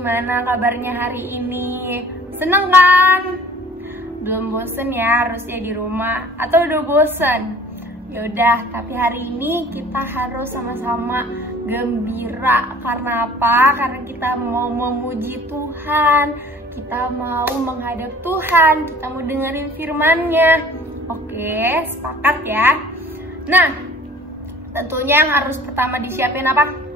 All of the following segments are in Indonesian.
gimana kabarnya hari ini? Seneng kan? Belum bosen ya harusnya di rumah? Atau udah bosen? Yaudah, tapi hari ini kita harus sama-sama gembira. Karena apa? Karena kita mau memuji Tuhan, kita mau menghadap Tuhan, kita mau dengerin firman-Nya. Oke, sepakat ya? Nah, tentunya yang harus pertama disiapin apa?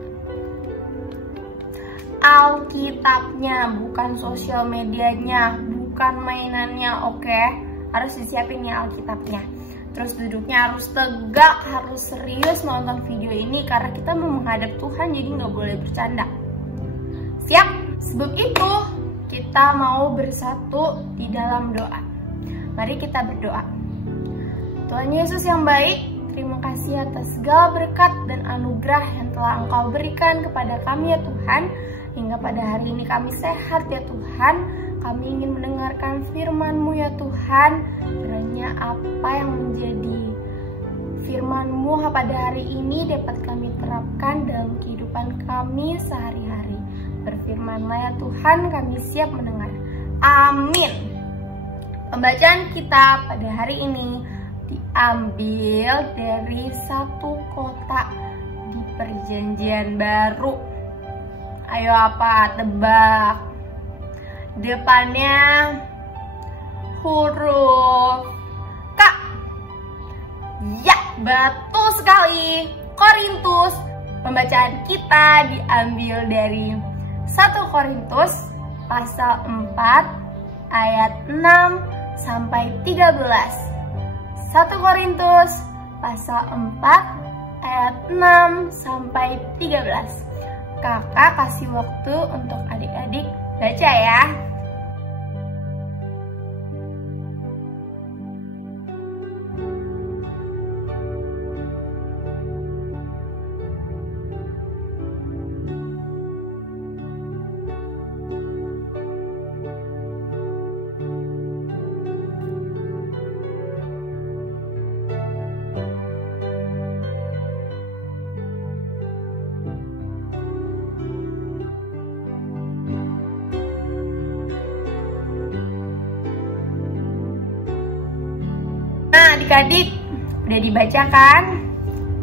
Alkitabnya, bukan sosial medianya, bukan mainannya, oke? Harus disiapin ya Alkitabnya. Terus duduknya harus tegak, harus serius nonton video ini karena kita mau menghadap Tuhan, jadi nggak boleh bercanda. Siap? Sebelum itu kita mau bersatu di dalam doa. Mari kita berdoa. Tuhan Yesus yang baik, terima kasih atas segala berkat dan anugerah yang telah Engkau berikan kepada kami ya Tuhan. Hingga pada hari ini kami sehat ya Tuhan. Kami ingin mendengarkan firman-Mu ya Tuhan. Kiranya apa yang menjadi firman-Mu pada hari ini dapat kami terapkan dalam kehidupan kami sehari-hari. Berfirman-Lah ya Tuhan, kami siap mendengar. Amin. Pembacaan kita pada hari ini diambil dari satu kota di Perjanjian Baru. Ayo apa? Tebak. Depannya huruf K. Ya, betul sekali. Korintus. Pembacaan kita diambil dari 1 Korintus pasal 4 ayat 6 sampai 13. 1 Korintus pasal 4 ayat 6 sampai 13. Kakak kasih waktu untuk adik-adik baca ya. Adik-adik, udah dibacakan?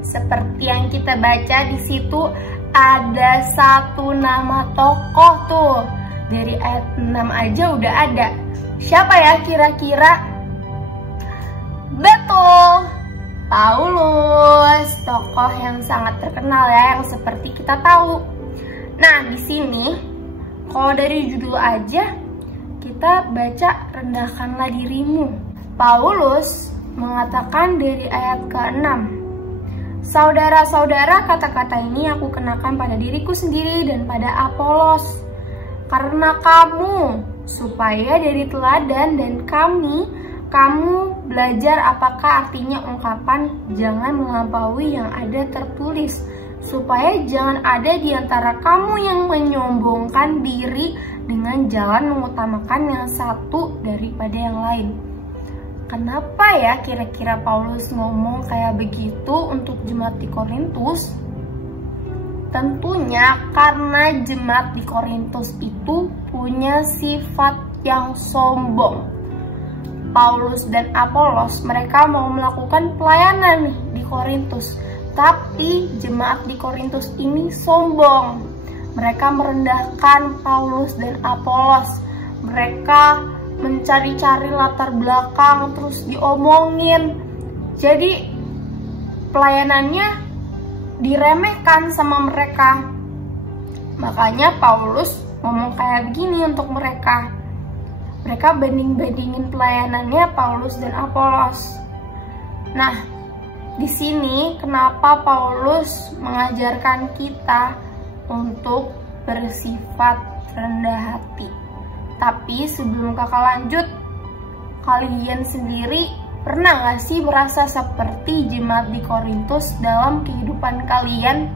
Seperti yang kita baca di situ ada satu nama tokoh tuh. Dari ayat 6 aja udah ada. Siapa ya kira-kira? Betul, Paulus, tokoh yang sangat terkenal ya, yang seperti kita tahu. Nah, di sini kalau dari judul aja kita baca rendahkanlah dirimu. Paulus mengatakan dari ayat ke-6, saudara-saudara, kata-kata ini aku kenakan pada diriku sendiri dan pada Apolos karena kamu, supaya dari teladan dan kamu belajar apakah artinya ungkapan jangan melampaui yang ada tertulis, supaya jangan ada di antara kamu yang menyombongkan diri dengan jalan mengutamakan yang satu daripada yang lain. Kenapa ya kira-kira Paulus ngomong kayak begitu untuk jemaat di Korintus? Tentunya karena jemaat di Korintus itu punya sifat yang sombong. Paulus dan Apolos mereka mau melakukan pelayanan nih di Korintus, tapi jemaat di Korintus ini sombong. Mereka merendahkan Paulus dan Apolos. Mereka mencari-cari latar belakang terus diomongin. Jadi pelayanannya diremehkan sama mereka. Makanya Paulus ngomong kayak begini untuk mereka. Mereka banding-bandingin pelayanannya Paulus dan Apolos. Nah, di sini kenapa Paulus mengajarkan kita untuk bersifat rendah hati. Tapi sebelum kakak lanjut, kalian sendiri pernah gak sih merasa seperti jemaat di Korintus dalam kehidupan kalian?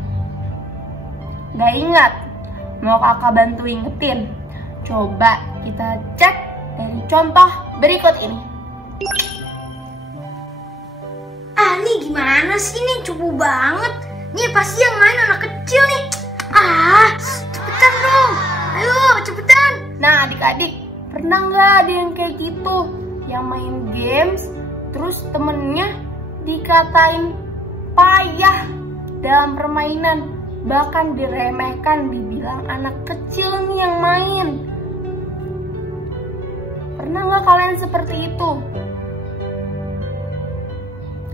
Gak ingat? Mau kakak bantu ingetin? Coba kita cek dari contoh berikut ini. Ah, ini gimana sih? Ini cupu banget. Ini pasti yang main anak kecil nih. Ah, cepetan dong. Ayo, adik-adik, pernah nggak ada yang kayak gitu? Yang main games, terus temennya dikatain payah dalam permainan, bahkan diremehkan, dibilang anak kecil nih yang main. Pernah nggak kalian seperti itu?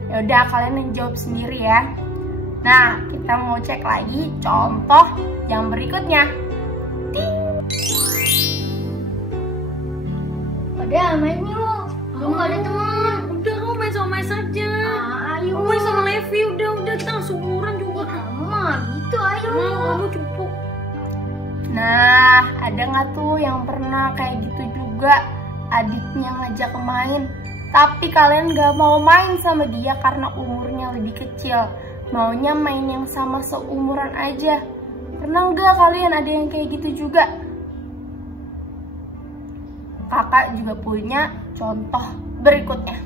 Yaudah, kalian yang jawab sendiri ya. Nah, kita mau cek lagi contoh yang berikutnya. Udah main yuk. Kamu gak ada teman. Udah, kamu main sama Mais saja. Ayo. Kamu main sama Levi, udah kita seumuran juga. Kamu mah gitu, ayo. Kamu cukup. Nah, ada nggak tuh yang pernah kayak gitu juga, adiknya ngajak main, tapi kalian gak mau main sama dia karena umurnya lebih kecil, maunya main yang sama seumuran aja. Pernah nggak kalian ada yang kayak gitu juga? Kakak juga punya contoh berikutnya.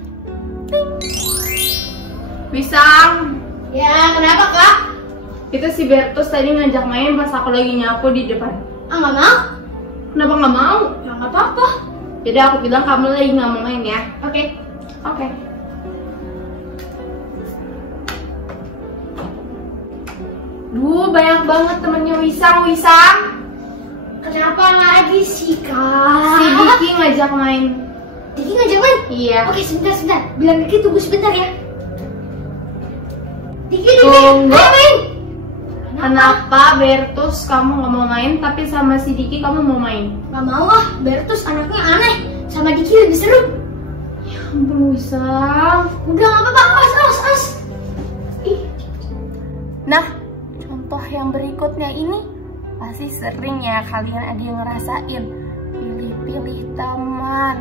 Wisang, Ya, kenapa kak? itu si Bertus tadi ngajak main pas aku lagi nyapu di depan. Nggak mau? Kenapa nggak mau? Ya nggak apa-apa. Jadi aku bilang kamu lagi nggak mau main ya. Oke. Oke. Duh, banyak banget temennya Wisang. Kenapa lagi sih kak? Si Diki ngajak main. Diki ngajak main? Iya. Oke, sebentar. Bilang Diki tunggu sebentar ya. Diki, Tunggu. ayo main. Kenapa Bertus kamu nggak mau main, tapi sama si Diki kamu mau main? Gak mau ah, Bertus anaknya aneh. Sama Diki lebih seru. Ya ampun Wisang. Udah gak apa-apa, as. Ih, Nah, contoh yang berikutnya ini pasti sering ya kalian ada yang ngerasain. Pilih-pilih teman.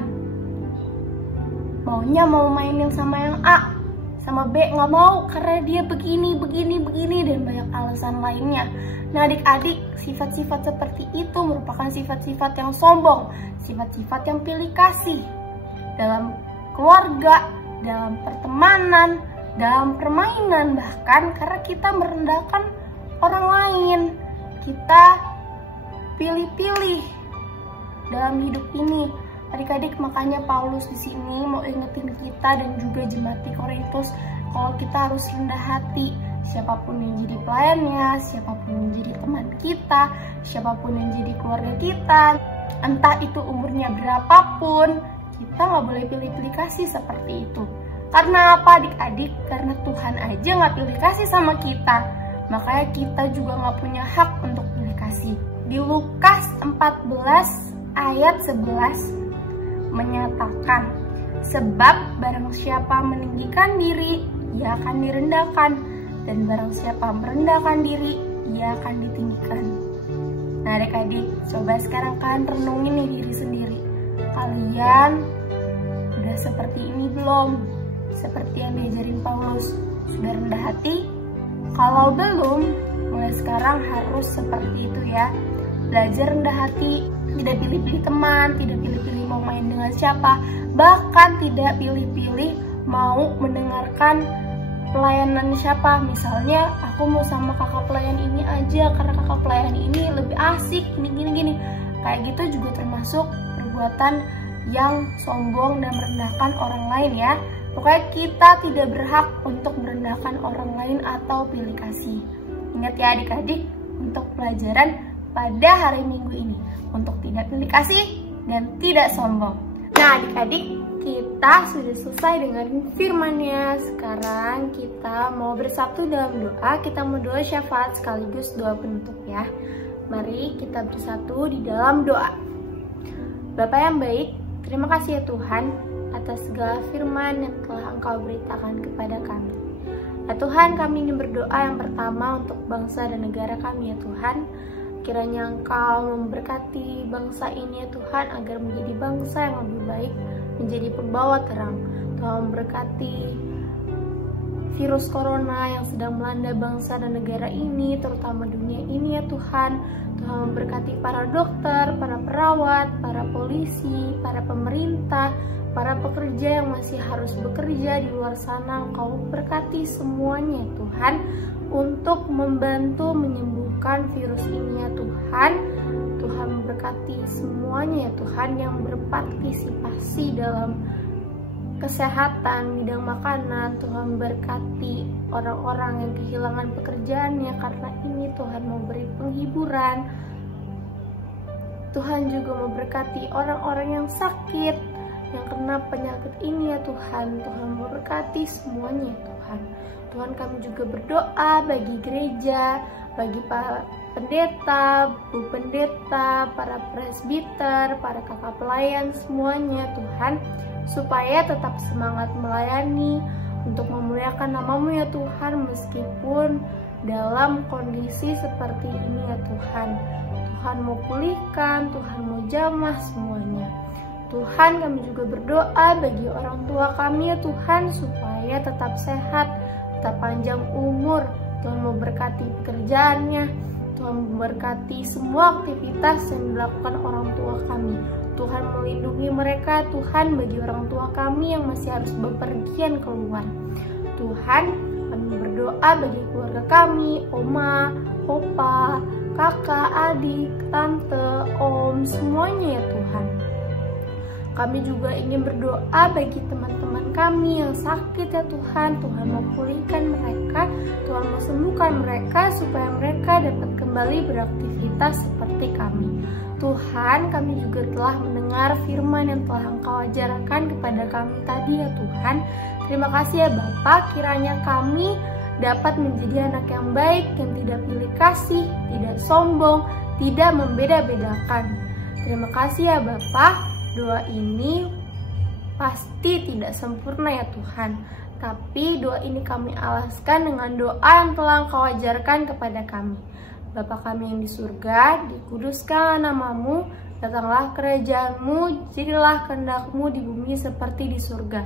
Maunya mau main yang sama yang A, sama B nggak mau karena dia begini, dan banyak alasan lainnya. Nah adik-adik, sifat-sifat seperti itu merupakan sifat-sifat yang sombong, sifat-sifat yang pilih kasih. Dalam keluarga, dalam pertemanan, dalam permainan, bahkan karena kita merendahkan orang lain. Kita pilih-pilih dalam hidup ini. Adik-adik, makanya Paulus di sini mau ingetin kita dan juga jemaat di Korintus kalau kita harus rendah hati. Siapapun yang jadi pelayannya, siapapun yang jadi teman kita, siapapun yang jadi keluarga kita, entah itu umurnya berapapun, kita nggak boleh pilih-pilih kasih seperti itu. Karena apa adik-adik? Karena Tuhan aja nggak pilih kasih sama kita, makanya kita juga nggak punya hak untuk pilih kasih. Di Lukas 14 ayat 11 menyatakan, sebab barang siapa meninggikan diri, ia akan direndahkan, dan barang siapa merendahkan diri, ia akan ditinggikan. Nah adik-adik, coba sekarang kalian renungin nih diri sendiri. Kalian udah seperti ini belum? Seperti yang diajarin Paulus, sudah rendah hati? Kalau belum, mulai sekarang harus seperti itu ya. Belajar rendah hati, tidak pilih-pilih teman, tidak pilih-pilih mau main dengan siapa, bahkan tidak pilih-pilih mau mendengarkan pelayanan siapa. Misalnya aku mau sama kakak pelayan ini aja karena kakak pelayan ini lebih asik, gini. Kayak gitu juga termasuk perbuatan yang sombong dan merendahkan orang lain ya. Pokoknya kita tidak berhak untuk merendahkan orang lain atau pilih kasih. Ingat ya adik-adik, untuk pelajaran pada hari Minggu ini, untuk tidak pilih kasih dan tidak sombong. Nah adik-adik, kita sudah selesai dengan firman-Nya. Sekarang kita mau bersatu dalam doa. Kita mau doa syafaat sekaligus doa penutup ya. Mari kita bersatu di dalam doa. Bapa yang baik, terima kasih ya Tuhan atas segala firman yang telah Engkau beritakan kepada kami. Ya Tuhan, kami ingin berdoa yang pertama untuk bangsa dan negara kami ya Tuhan. Kiranya Engkau memberkati bangsa ini ya Tuhan, agar menjadi bangsa yang lebih baik, menjadi pembawa terang. Tuhan memberkati virus corona yang sedang melanda bangsa dan negara ini, terutama dunia ini ya Tuhan. Tuhan memberkati para dokter, para perawat, para polisi, para pemerintah, para pekerja yang masih harus bekerja di luar sana. Engkau berkati semuanya Tuhan, untuk membantu menyembuhkan virus ini ya Tuhan. Tuhan memberkati memberkati semuanya ya Tuhan yang berpartisipasi dalam kesehatan, bidang makanan. Tuhan berkati orang-orang yang kehilangan pekerjaannya karena ini Tuhan mau beri penghiburan. Tuhan juga memberkati orang-orang yang sakit, yang kena penyakit ini ya Tuhan. Tuhan memberkati semuanya ya Tuhan. Tuhan, kami juga berdoa bagi gereja, bagi para pendeta, bu pendeta, para presbiter, para kakak pelayan semuanya Tuhan, supaya tetap semangat melayani untuk memuliakan nama-Mu ya Tuhan, meskipun dalam kondisi seperti ini ya Tuhan. Tuhan mau pulihkan, Tuhan mau jamah semuanya. Tuhan, kami juga berdoa bagi orang tua kami ya Tuhan, supaya tetap sehat, tetap panjang umur. Tuhan mau berkati pekerjaannya, Tuhan memberkati semua aktivitas yang dilakukan orang tua kami. Tuhan melindungi mereka, Tuhan, bagi orang tua kami yang masih harus bepergian keluar. Tuhan, kami berdoa bagi keluarga kami, oma, opa, kakak, adik, tante, om, semuanya ya Tuhan. Kami juga ingin berdoa bagi teman-teman kami yang sakit ya Tuhan. Tuhan mau pulihkan mereka, Tuhan mau sembuhkan mereka supaya mereka dapat kembali beraktivitas seperti kami. Tuhan, kami juga telah mendengar firman yang telah Engkau ajarkan kepada kami tadi ya Tuhan. Terima kasih ya Bapa, kiranya kami dapat menjadi anak yang baik, yang tidak pilih kasih, tidak sombong, tidak membeda-bedakan. Terima kasih ya Bapa. Doa ini pasti tidak sempurna ya Tuhan, tapi doa ini kami alaskan dengan doa yang telah Engkau ajarkan kepada kami. Bapa kami yang di surga, dikuduskanlah nama-Mu, datanglah kerajaan-Mu, jadilah kehendak-Mu di bumi seperti di surga.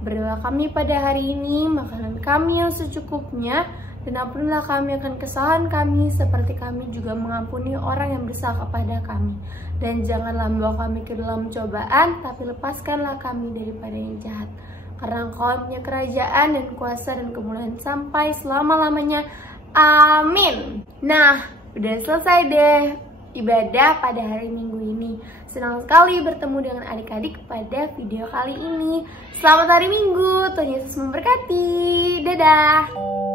Berilah kami pada hari ini makanan kami yang secukupnya, dan ampunilah kami akan kesalahan kami, seperti kami juga mengampuni orang yang bersalah kepada kami. Dan janganlah membawa kami ke dalam cobaan, tapi lepaskanlah kami daripada yang jahat. Karena Engkau punya kerajaan dan kuasa dan kemuliaan sampai selama-lamanya. Amin. Nah, udah selesai deh ibadah pada hari Minggu ini. Senang sekali bertemu dengan adik-adik pada video kali ini. Selamat hari Minggu, Tuhan Yesus memberkati. Dadah.